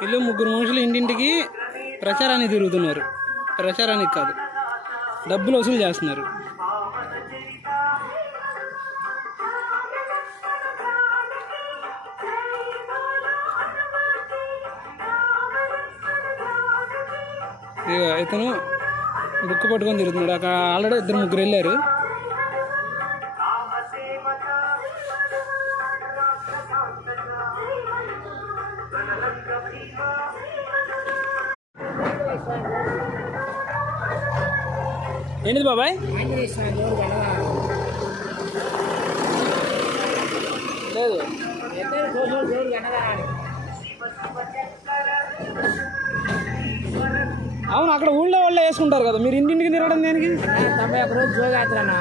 వీళ్ళు ముగ్గురు మనుషులు ఇంటింటికి ప్రచారానికి తిరుగుతున్నారు. ప్రచారానికి కాదు, డబ్బులు వసూలు చేస్తున్నారు. ఇతను బుక్ పట్టుకొని తిరుగుతున్నాడు. అక్కడ ఆల్రెడీ ఇద్దరు ముగ్గురు వెళ్ళారు. ఏంటిది బాబాయ్? లేదు, అవును అక్కడ ఊళ్ళో వాళ్ళే వేసుకుంటారు కదా, మీరు ఇంటింటికి తిరగడం దేనికి? 91 రోజు జోగాత్రనా